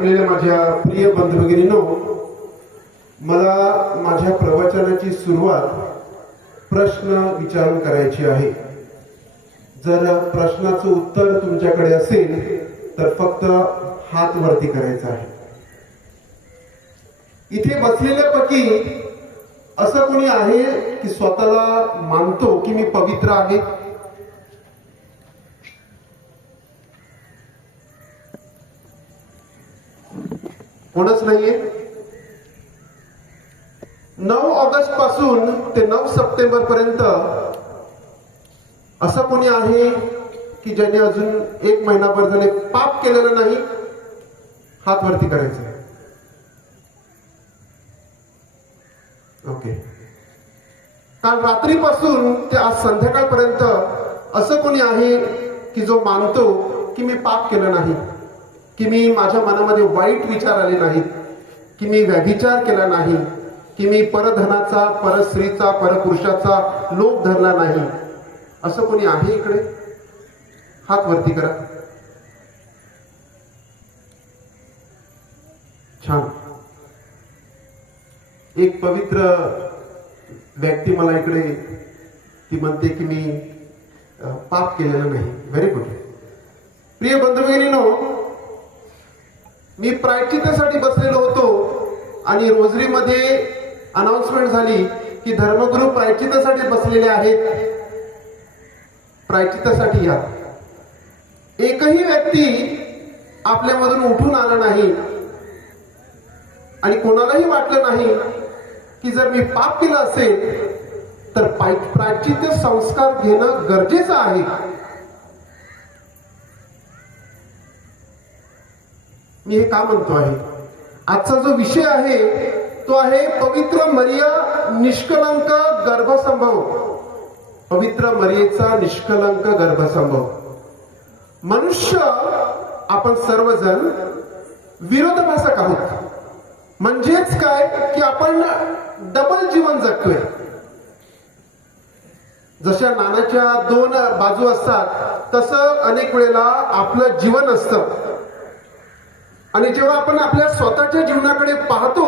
जमलेल्या माझ्या प्रिय बंधू मला माझ्या प्रवचनाची सुरुवात प्रश्न विचारून करायची आहे. जर प्रश्नाचं उत्तर तुमच्याकडे असेल तर फक्त हात वरती करायचा आहे. इथे बसलेल्यापैकी असं कोणी आहे की स्वतःला मानतो की मी पवित्र आहे? कोणच नाहीये? नऊ ऑगस्टपासून ते नऊ सप्टेंबर पर्यंत असं कोणी आहे की ज्याने अजून एक महिनाभर झाले पाप केलेलं नाही हात वरती करायचं? ओके. काल रात्रीपासून ते आज संध्याकाळपर्यंत असं कोणी आहे की जो मानतो की मी पाप केलं नाही? की मी माझ्या मनामध्ये वाईट विचार आले नाहीत की मी व्यभिचार केला नाही की मी परधनाचा परस्त्रीचा परपुरुषाचा लोभ धरला नाही. असं कोणी आहे इकडे? हात वरती करा. छान. एक पवित्र व्यक्ती मला इकडे ती म्हणते की मी पाप केलेलं नाही. व्हेरी गुड प्रिय बंधू मी प्रायचित्तासाठी बसलेलो होतो आणि रोजरीमध्ये अनाउन्समेंट झाली की धर्मगुरू प्रायचित्तासाठी बसलेले आहेत. प्रायचित्तासाठी या. एकही व्यक्ती आपल्यामधून उठून आला नाही आणि कोणालाही वाटलं नाही की जर मी पाप केलं असेल तर पाय- प्रायचित्य संस्कार घेणं गरजेचं आहे. मी हे का म्हणतो आहे? आजचा जो विषय आहे तो आहे पवित्र मर्या निष्कलंक गर्भसंभव. पवित्र मरियेचा निष्कलंक गर्भसंभव. मनुष्य आपण सर्वजण विरोधाभासक आहोत. म्हणजेच काय? की आपण डबल जीवन जगतोय. जशा नाण्याच्या दोन बाजू असतात तसं अनेक वेळेला आपलं जीवन असतं. आणि जेव्हा आपण आपल्या स्वतःच्या जीवनाकडे पाहतो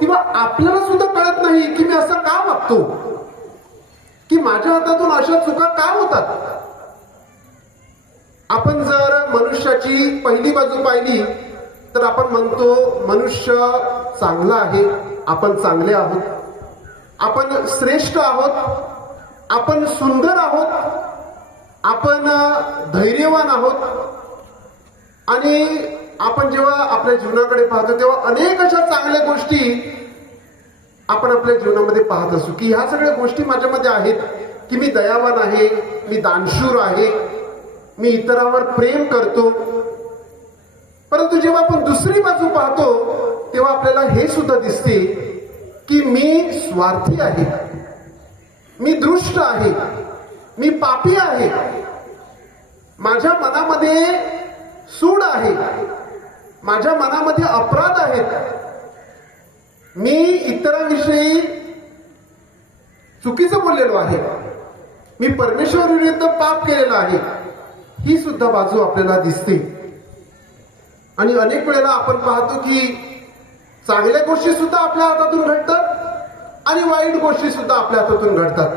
तेव्हा आपल्याला सुद्धा कळत नाही की मी असं का वागतो. की माझ्या हातातून अशा चुका का होतात? आपण जर मनुष्याची पहिली बाजू पाहिली तर आपण म्हणतो मनुष्य चांगला आहे आपण चांगले आहोत. आपण श्रेष्ठ आहोत आपण सुंदर आहोत आपण धैर्यवान आहोत. आणि आपण जेव्हा आपल्या जीवनाकडे पाहतो तेव्हा अनेक अशा चांगल्या गोष्टी आपण आपल्या जीवनामध्ये पाहत असू. की ह्या सगळ्या गोष्टी माझ्यामध्ये आहेत की मी दयावान आहे मी दानशूर आहे मी इतरांवर प्रेम करतो. परंतु जेव्हा आपण दुसरी बाजू पाहतो तेव्हा आपल्याला हे सुद्धा दिसते की मी स्वार्थी आहे. मी दृष्ट आहे. मी पापी आहे. माझ्या मनामध्ये सूड आहे. माझ्या मनामध्ये अपराध आहेत मी इतरांविषयी चुकीचं बोललेलो आहे. मी परमेश्वर विरुद्ध पाप केलेला आहे. ही सुद्धा बाजू आपल्याला दिसते. आणि अनेक वेळेला आपण पाहतो की चांगल्या गोष्टी सुद्धा आपल्या हातातून घडतात आणि वाईट गोष्टी सुद्धा आपल्या हातातून घडतात.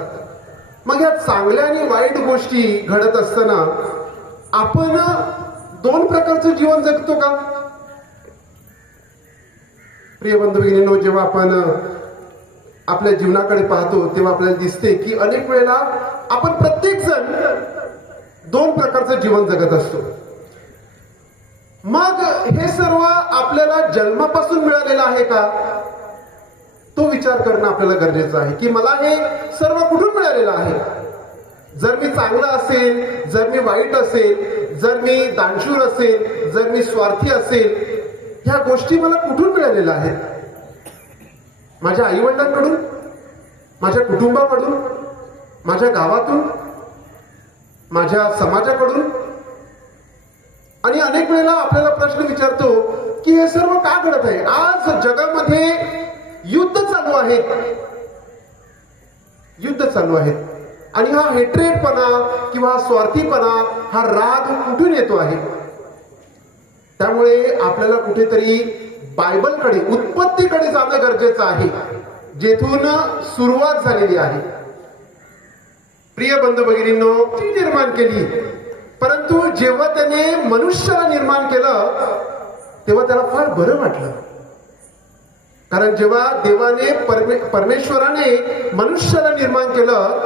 मग या चांगल्या आणि वाईट गोष्टी घडत असताना आपण दोन प्रकारचं जीवन जगतो का? प्रिय बंधू भगिनींनो जेव्हा आपण आपल्या जीवनाकडे पाहतो तेव्हा आपल्याला दिसते की अनेक वेळेला आपण प्रत्येक जण दोन प्रकारचं जीवन जगत असतो. मग हे सर्व आपल्याला जन्मापासून मिळालेलं आहे का? तो विचार करणं आपल्याला गरजेचं आहे की मला हे सर्व कुठून मिळालेलं आहे? जर मी चांगला असेल जर मी वाईट असेल जर मी दानशूर असेल जर मी स्वार्थी असेल ह्या गोष्टी मला कुठून मिळालेल्या आहेत? माझ्या आईवडिलांकडून? माझ्या कुटुंबाकडून? माझ्या गावातून? माझ्या समाजाकडून? आणि अनेक वेळेला आपल्याला प्रश्न विचारतो की हे सर्व का घडत आहे? आज जगामध्ये युद्ध चालू आहे. युद्ध चालू आहे. आणि हा हेट्रेटपणा किंवा स्वार्थीपणा हा राग कुठून येतो आहे? त्यामुळे आपल्याला कुठेतरी बायबलकडे उत्पत्तीकडे जाणं गरजेचं आहे. जेथून सुरुवात झालेली आहे. प्रिय बंधू भगिनींनो ती निर्माण केली. परंतु जेव्हा त्याने मनुष्याला निर्माण केलं तेव्हा त्याला फार बरं वाटलं. कारण जेव्हा देवाने परमे परमेश्वराने मनुष्याला निर्माण केलं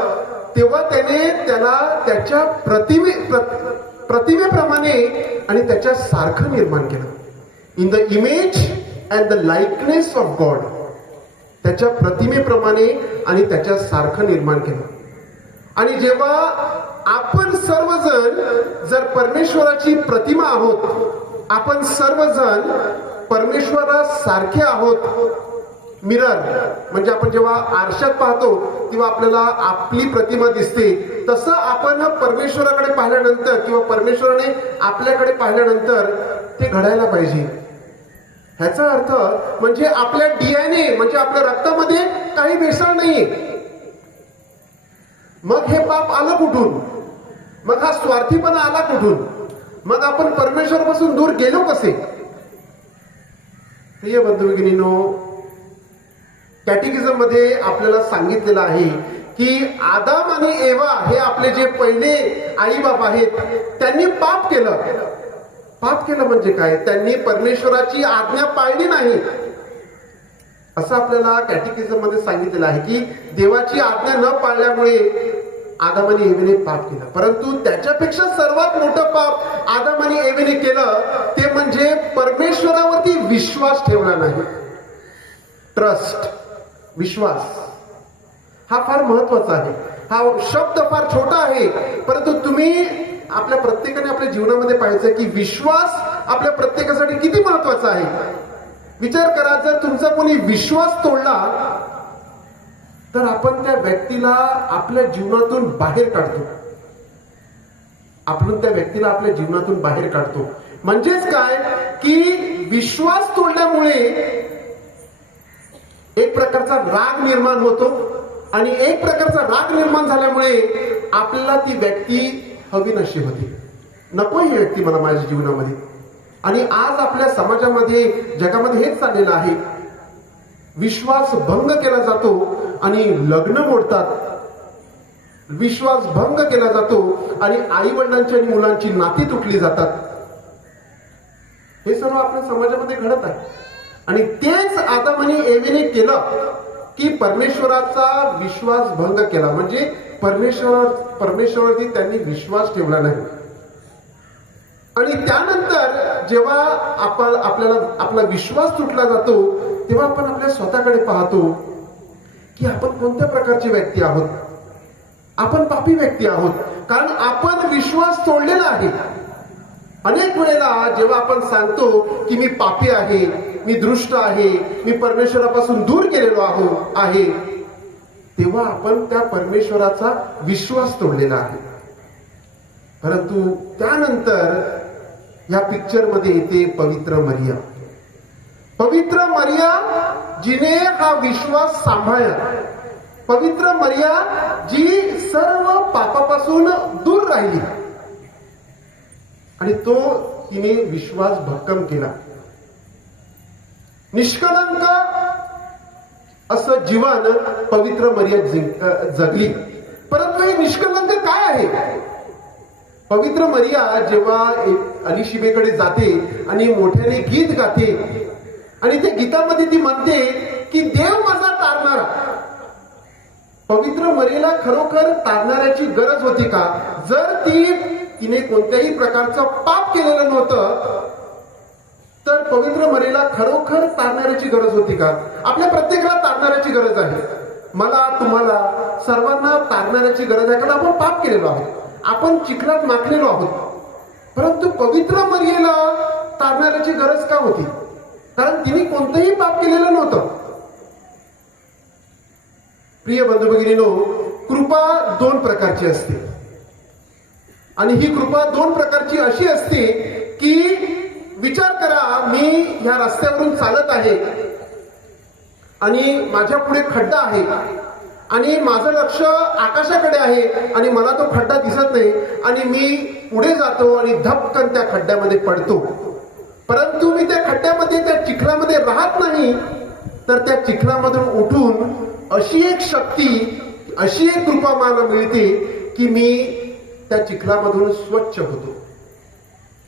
तेव्हा त्याने त्याला त्याच्या प्रतिमे प्र- प्रतिमेप्रमाणे आणि त्याच्या सारखं निर्माण केलं. In the image and the likeness of God त्याच्या प्रतिमेप्रमाणे आणि त्याच्या सारखं निर्माण केलं. आणि जेव्हा आपण सर्वजण जर परमेश्वराची प्रतिमा आहोत आपण सर्वजण परमेश्वरासारखे आहोत. मिरर म्हणजे आपण जेव्हा आरशात पाहतो तेव्हा आपल्याला आपली प्रतिमा दिसते. तसं आपण परमेश्वराकडे पाहिल्यानंतर किंवा परमेश्वराने आपल्याकडे पाहिल्यानंतर ते घडायला पाहिजे. ह्याचा अर्थ म्हणजे आपल्या डीएनए म्हणजे आपल्या रक्तामध्ये काही भेसळ नाहीये. मग हे पाप आलं कुठून? मग हा स्वार्थीपणा आला कुठून? मग आपण परमेश्वरापासून दूर गेलो कसे? प्रिय बंधू भगिनीनो कॅटेगिझममध्ये आपल्याला सांगितलेलं आहे की आदाम आणि एवा हे आपले जे पहिले आई बाप आहेत त्यांनी पाप केलं. पाप केलं म्हणजे काय? त्यांनी परमेश्वराची आज्ञा पाळली नाही. असं आपल्याला कॅटेकिझममध्ये सांगितलेलं आहे की देवाची आज्ञा न पाळल्यामुळे आदाम आणि एवीने पाप केलं. परंतु त्याच्यापेक्षा सर्वात मोठं पाप आदाम आणि एवीने केलं ते म्हणजे परमेश्वरावरती विश्वास ठेवला नाही. ट्रस्ट विश्वास. हा फार महत्त्वाचा आहे. हा शब्द फार छोटा आहे परंतु तुम्ही आपल्या प्रत्येकाने आपल्या जीवनामध्ये पाहायचं की विश्वास आपल्या प्रत्येकासाठी किती महत्त्वाचा आहे. विचार करा जर तुमचा कोणी विश्वास तोडला तर आपण त्या व्यक्तीला आपल्या जीवनातून बाहेर काढतो. आपण त्या व्यक्तीला आपल्या जीवनातून बाहेर काढतो. म्हणजेच काय? की विश्वास तोडल्यामुळे एक प्रकारचा राग निर्माण होतो. आणि एक प्रकारचा राग निर्माण झाल्यामुळे आपल्याला ती व्यक्ती हवी नशी होती. नको ही व्यक्ती मला माझ्या जीवनामध्ये. आणि आज आपल्या समाजामध्ये जगामध्ये हेच चाललेलं आहे. विश्वास भंग केला जातो आणि लग्न मोडतात. विश्वास भंग केला जातो आणि आई वडिलांची आणि मुलांची नाती तुटली जातात. हे सर्व आपल्या समाजामध्ये घडत आहे. आणि तेच आदामाने एवेने केलं. की परमेश्वराचा विश्वास भंग केला. म्हणजे परमेश्वर परमेश्वरावरती त्यांनी विश्वास ठेवला नाही. आणि त्यानंतर जेव्हा आपण आपल्याला आपला विश्वास तुटला जातो तेव्हा आपण आपल्या स्वतःकडे पाहतो की आपण कोणत्या प्रकारची व्यक्ती आहोत? आपण पापी व्यक्ती आहोत. कारण आपण विश्वास तोडलेला आहे. अनेक वेळेला जेव्हा आपण सांगतो की मी पापी आहे मी दृष्ट आहे मी परमेश्वरापासून दूर गेलेलो आहो आहे. तेव्हा आपण त्या परमेश्वराचा विश्वास तोडलेला आहे. परंतु त्यानंतर या पिक्चरमध्ये येते पवित्र मरिया. पवित्र मरिया जिने हा विश्वास सांभाळला. पवित्र मरिया जी सर्व पापापासून दूर राहिली. आणि तो तिने विश्वास भक्कम केला. निष्कलंक असं जीवन पवित्र मर्याद जगली. परंतु हे निष्कलंक काय आहे? पवित्र मर्या जेव्हा एक अलिशिबेकडे जाते आणि मोठ्याने गीत गाते आणि त्या गीतामध्ये ती म्हणते की देव माझा तारणारा. पवित्र मरेला खरोखर तारणाऱ्याची गरज होती का? जर ती तिने कोणत्याही प्रकारचं पाप केलेलं नव्हतं तर पवित्र मरीला खरोखर तारणाऱ्याची गरज होती का? आपल्या प्रत्येकाला तारणाऱ्याची गरज आहे. मला तुम्हाला सर्वांना तारणाऱ्याची गरज आहे कारण आपण पाप केलेलो आहोत. आपण चिखलात माखलेलो आहोत. परंतु पवित्र मर्याला तारणाऱ्याची गरज का होती? कारण तिने कोणतंही पाप केलेलं नव्हतं. प्रिय बंधू भगिनीनो कृपा दोन प्रकारची असते. आणि ही कृपा दोन प्रकारची अशी असते की विचार करा मी ह्या रस्त्यावरून चालत आहे. आणि माझ्या पुढे खड्डा आहे. आणि माझं लक्ष आकाशाकडे आहे. आणि मला तो खड्डा दिसत नाही. आणि मी पुढे जातो आणि धपकन त्या खड्ड्यामध्ये पडतो. परंतु मी त्या खड्ड्यामध्ये त्या चिखलामध्ये राहत नाही. तर त्या चिखलामधून उठून अशी एक शक्ती अशी एक कृपा मला मिळते की मी त्या चिखलामधून स्वच्छ होतो.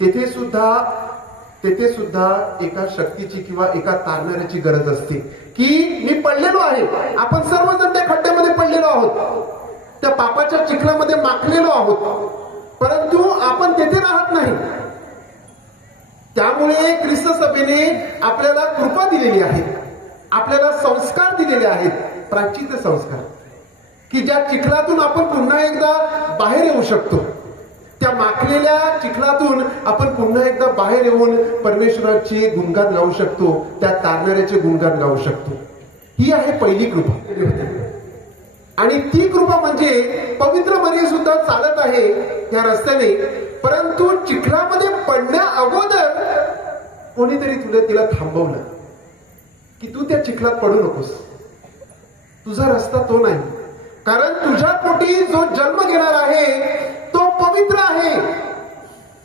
तेथे सुद्धा तेथे सुद्धा एका शक्तीची किंवा एका तारणाऱ्याची गरज असते. की मी पडलेलो आहे. आपण सर्वजण त्या खड्ड्यामध्ये पडलेलो आहोत. त्या पापाच्या चिखलामध्ये माखलेलो आहोत. परंतु आपण तेथे राहत नाही. त्यामुळे ख्रिस्त सभेने आपल्याला कृपा दिलेली आहे. आपल्याला संस्कार दिलेले आहेत. प्राचीन संस्कार. की ज्या चिखलातून आपण पुन्हा एकदा बाहेर येऊ शकतो. त्या माखलेल्या चिखलातून आपण पुन्हा एकदा बाहेर येऊन परमेश्वराचे गुणगान गाऊ शकतो त्या तारणाऱ्याचे गुणगान गाऊ शकतो. ही आहे पहिली कृपा. आणि ती कृपा म्हणजे पवित्रमध्ये सुद्धा चालत आहे या रस्त्याने. परंतु चिखलामध्ये पडण्या अगोदर कोणीतरी तुला तिला थांबवलं की तू त्या चिखलात पडू नकोस. तुझा रस्ता तो नाही. कारण तुझ्या पोटी जो जन्म घेणार आहे पवित्र आहे.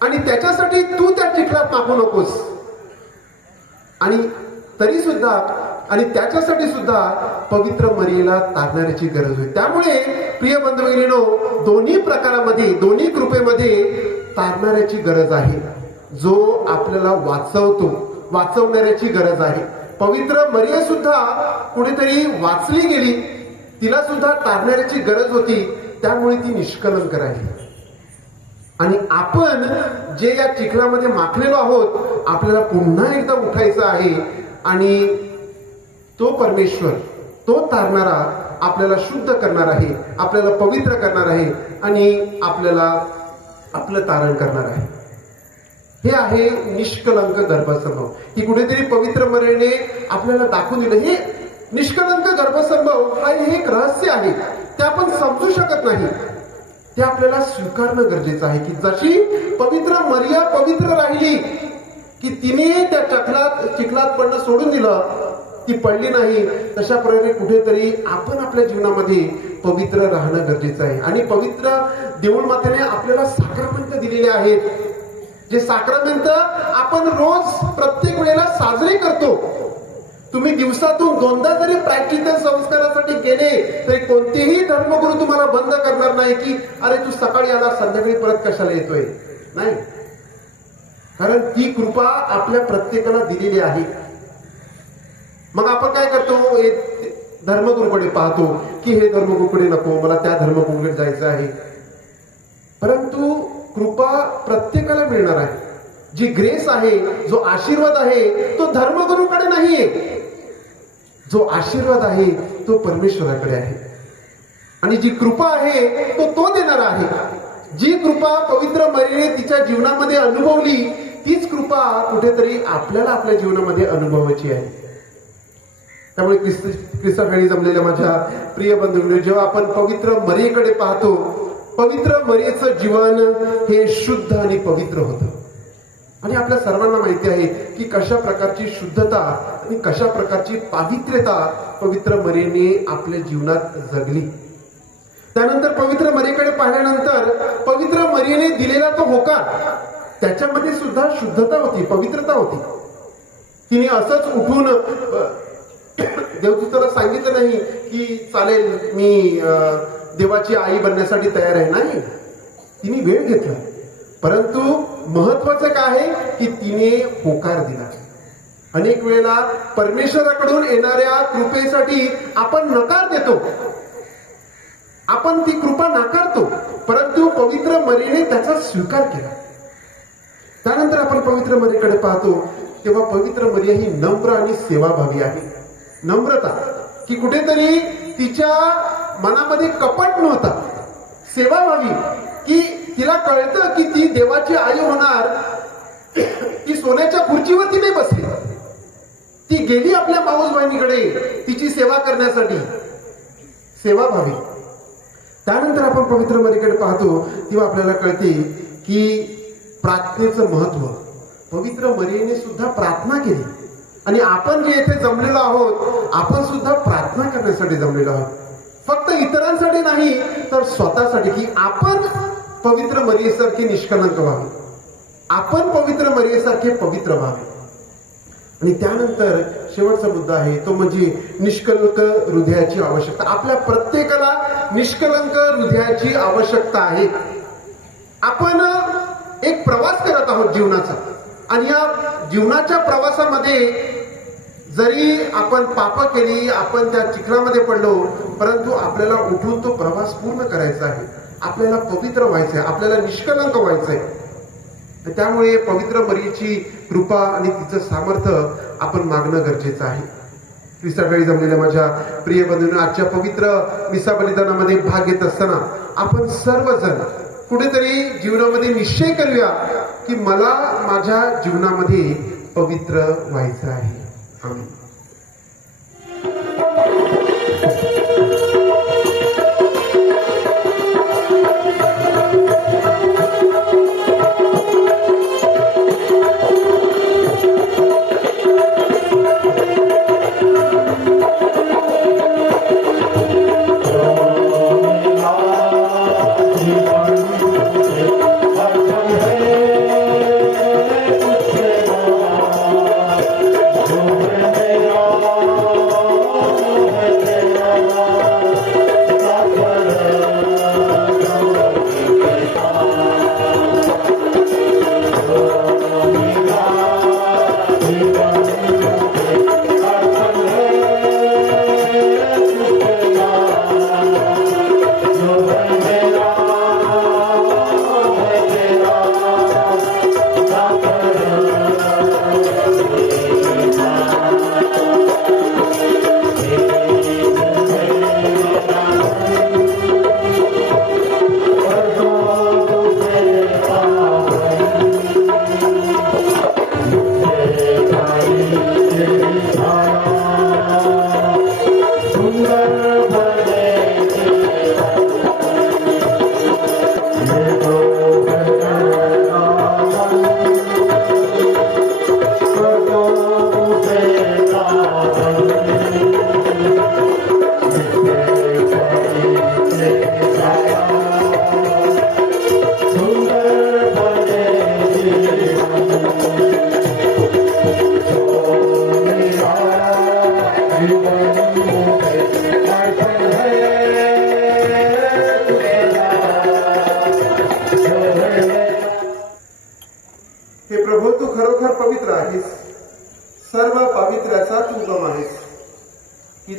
आणि त्याच्यासाठी तू त्या चिखलात मागू नकोस. आणि तरी सुद्धा आणि त्याच्यासाठी सुद्धा पवित्र मरीला तारणाऱ्याची गरज होती. त्यामुळे प्रिय बंधू दोन्ही प्रकारामध्ये दोन्ही कृपेमध्ये तारणाऱ्याची गरज आहे. जो आपल्याला वाचवतो वाचवणाऱ्याची गरज आहे. पवित्र मरिया सुद्धा कुठेतरी वाचली गेली तिला सुद्धा तारणाऱ्याची गरज होती त्यामुळे ती निष्कलन करायची आणि आपण जे या चिखलामध्ये माखलेलो आहोत आपल्याला पुन्हा एकदा उठायचं आहे आणि तो परमेश्वर तो तारणारा आपल्याला शुद्ध करणार आहे आपल्याला पवित्र करणार आहे आणि आपल्याला आपलं तारण करणार आहे. हे आहे निष्कलंक गर्भसंभव. ही कुठेतरी पवित्र मरेने आपल्याला दाखवून दिलं. हे निष्कलंक गर्भसंभव हा हे एक रहस्य आहे. ते आपण समजू शकत नाही. ते आपल्याला स्वीकारणं गरजेचं आहे की जशी पवित्र मर्या पवित्र राहिली की तिने त्या चखलात चिखलात पडणं सोडून दिलं ती पडली नाही तशा प्रकारे कुठेतरी आपण आपल्या जीवनामध्ये पवित्र राहणं गरजेचं आहे. आणि पवित्र देऊळ मातेने आपल्याला साक्रमंत दिलेले आहेत. जे साक्रमंत आपण रोज प्रत्येक वेळेला साजरे करतो. तुम्ही दिवसातून दोनदा जरी प्रॅक्टिकल संस्कारासाठी गेले तरी कोणतेही धर्मगुरू तुम्हाला बंद करणार नाही की अरे तू सकाळी आला संध्याकाळी परत कशाला येतोय? नाही. कारण ती कृपा आपल्या प्रत्येकाला दिलेली आहे. मग आपण काय करतो? हे धर्मगुरूकडे पाहतो की हे धर्मगुरूकडे नको मला त्या धर्मगुरूकडे जायचं आहे. परंतु कृपा प्रत्येकाला मिळणार आहे. जी ग्रेस आहे जो आशीर्वाद आहे तो धर्मगुरूकडे नाहीये. जो आशीर्वाद आहे तो परमेश्वराकडे आहे. आणि जी कृपा आहे तो तो देणारा आहे. जी कृपा पवित्र मरीने तिच्या जीवनामध्ये अनुभवली तीच कृपा कुठेतरी आपल्याला आपल्या जीवनामध्ये अनुभवायची आहे. त्यामुळे ख्रिस्त ख्रिस्ताखाली जमलेल्या माझ्या प्रिय बंधूंनो जेव्हा आपण पवित्र मरीकडे पाहतो पवित्र मरीचं जीवन हे शुद्ध आणि पवित्र होतं. आणि आपल्या सर्वांना माहिती आहे की कशा प्रकारची शुद्धता आणि कशा प्रकारची पावित्र्यता पवित्र मरीने आपल्या जीवनात जगली. त्यानंतर पवित्र मरीकडे पाहिल्यानंतर पवित्र मरीने दिलेला तो होकार त्याच्यामध्ये सुद्धा शुद्धता होती पवित्रता होती. तिने असंच उठून देवदूताला सांगितलं नाही की चालेल मी देवाची आई बनण्यासाठी तयार आहे. नाही. तिने वेळ घेतला. परंतु महत्वाचं काय आहे की तिने होकार दिला. अनेक वेळेला परमेश्वराकडून येणाऱ्या कृपेसाठी आपण नकार देतो. आपण ती कृपा नाकारतो परंतु पवित्र मरीने त्याचा स्वीकार केला. त्यानंतर आपण पवित्र मरीकडे पाहतो तेव्हा पवित्र मर्या ही नम्र आणि सेवाभावी आहे. नम्रता की कुठेतरी तिच्या मनामध्ये कपट नव्हता. सेवाभावी की तिला कळतं की ती देवाची आई होणार. ती सोन्याच्या खुर्चीवरती नाही बसली. ती गेली आपल्या माऊस बहिणीकडे तिची सेवा करण्यासाठी. सेवा भावी त्यानंतर आपण पवित्र मरीकडे पाहतो तेव्हा आपल्याला कळते की प्रार्थनेचं महत्त्व. पवित्र मरीने सुद्धा प्रार्थना केली. आणि आपण जे येथे जमलेलो आहोत आपण सुद्धा प्रार्थना करण्यासाठी जमलेलो आहोत. फक्त इतरांसाठी नाही तर स्वतःसाठी की आपण पवित्र मरियेसारखे निष्कलंक व्हावे. आपण पवित्र मरियेसारखे पवित्र व्हावे. आणि त्यानंतर शेवटचा मुद्दा आहे तो म्हणजे निष्कलंक हृदयाची आवश्यकता. आपल्या प्रत्येकाला निष्कलंक हृदयाची आवश्यकता आहे. आपण एक प्रवास करत आहोत जीवनाचा. आणि या जीवनाच्या प्रवासामध्ये जरी आपण पाप केली आपण त्या चिखलामध्ये पडलो परंतु आपल्याला उठून तो प्रवास पूर्ण करायचा आहे. आपल्याला पवित्र व्हायचं आहे आपल्याला निष्कलंक व्हायचं आहे त्यामुळे पवित्र मरीची कृपा आणि तिचं सामर्थ्य आपण मागणं गरजेचं आहे. विसाकाळी जमलेल्या माझ्या प्रिय बंधूंना आजच्या पवित्र मिसा बलिदानामध्ये भाग घेत असताना आपण सर्वजण कुठेतरी जीवनामध्ये निश्चय करूया की मला माझ्या जीवनामध्ये पवित्र व्हायचं आहे. आम्ही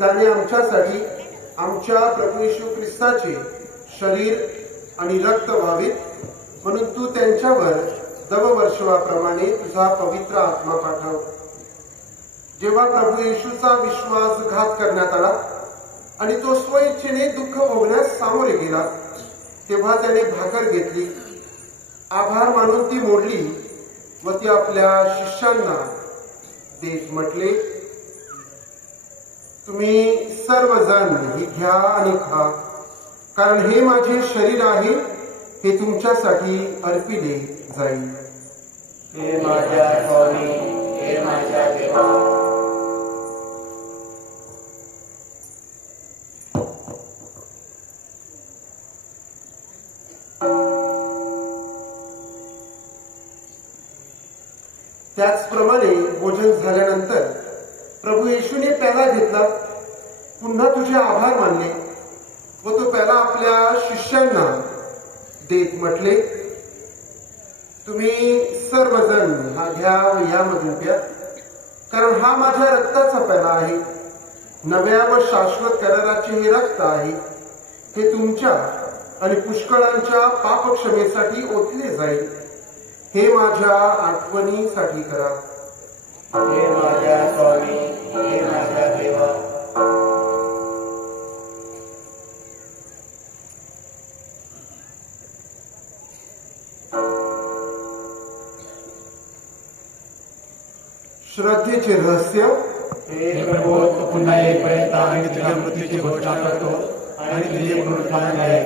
त्याने आमच्यासाठी आमच्या प्रभू येशू ख्रिस्ताचे शरीर आणि रक्त व्हावीत म्हणून तू त्यांच्यावर दववर्षवाप्रमाणे तुझा पवित्र आत्मा पाठव. जेव्हा प्रभू येशूचा विश्वासघात करण्यात आला आणि तो स्वइच्छेने दुःख भोगण्यास सामोरे गेला तेव्हा त्याने भाकर घेतली आभार मानून ती मोडली व ती आपल्या शिष्यांना देश म्हटले तुम्ही सर्वजण ही घ्या आणि खा. कारण हे माझे शरीर आहे हे तुमच्यासाठी अर्पिले जाईल. हे माझ्या स्वामी हे माझ्या देवा. त्याचप्रमाणे भोजन झाल्यानंतर येशूने प्याला घेतला. पुन्हा तुझे आभार मानले व तो प्याला आपल्या शिष्यांना देत म्हटले तुम्ही सर्वजण हा घ्या व यामधून प्या कारण हा माझ्या रक्ताचा प्याला आहे. नव्या व शाश्वत कराराचे हे रक्त आहे. हे तुमच्या आणि पुष्कळांच्या पापक्षमेसाठी ओतले जाईल. हे माझ्या आठवणीसाठी करा. हे माझ्या स्वामी हे माझ्या देवा श्रद्धेचे रहस्य हे प्रभू तू पुन्हा येईपर्यंत आम्ही तुझ्या मृत्यूची घोषणा करतो आणि तुझे पुनरुत्थान न्याय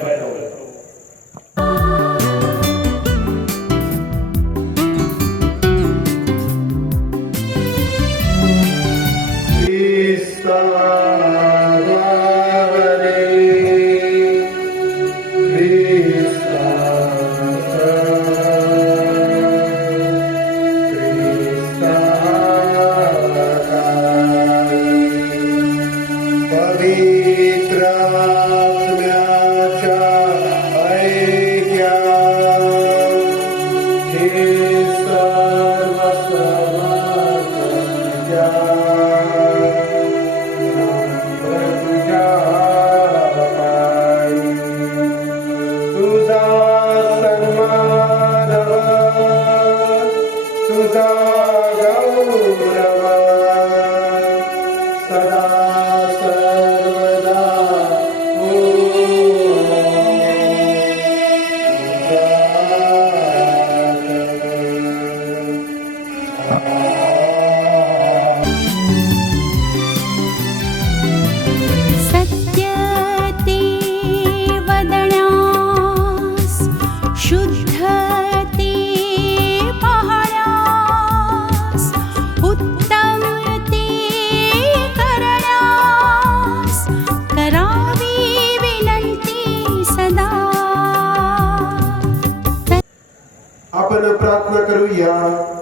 प्रार्थना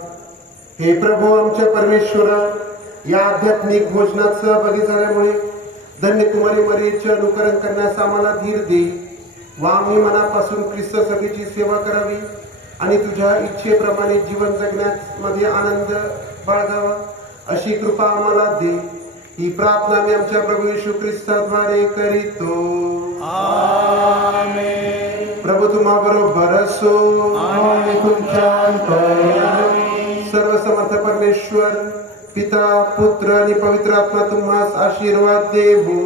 हे प्रभू आमच्या परमेश्वरा या आध्यात्मिक भोजनात सहभागी झाल्यामुळे धन्य कुमारी मरीचे अनुकरण करण्यास आम्हाला धीर दे. व आम्ही मनापासून ख्रिस्त सभेची सेवा करावी आणि तुझ्या इच्छेप्रमाणे जीवन जगण्यास मध्ये आनंद बाळगावा अशी कृपा आम्हाला दे. ही प्रार्थना मी आमच्या प्रभू येशू ख्रिस्ताद्वारे करीतो. प्रभू तुम्हा बरोबर असो आणि तुमच्या सर्व समर्थ परमेश्वर पिता पुत्र आणि पवित्र आत्मा तुम्हास आशीर्वाद देवो।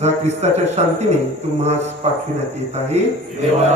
जा ख्रिस्ताच्या शांतीने तुम्हास पाठविण्यात येत आहे। देवा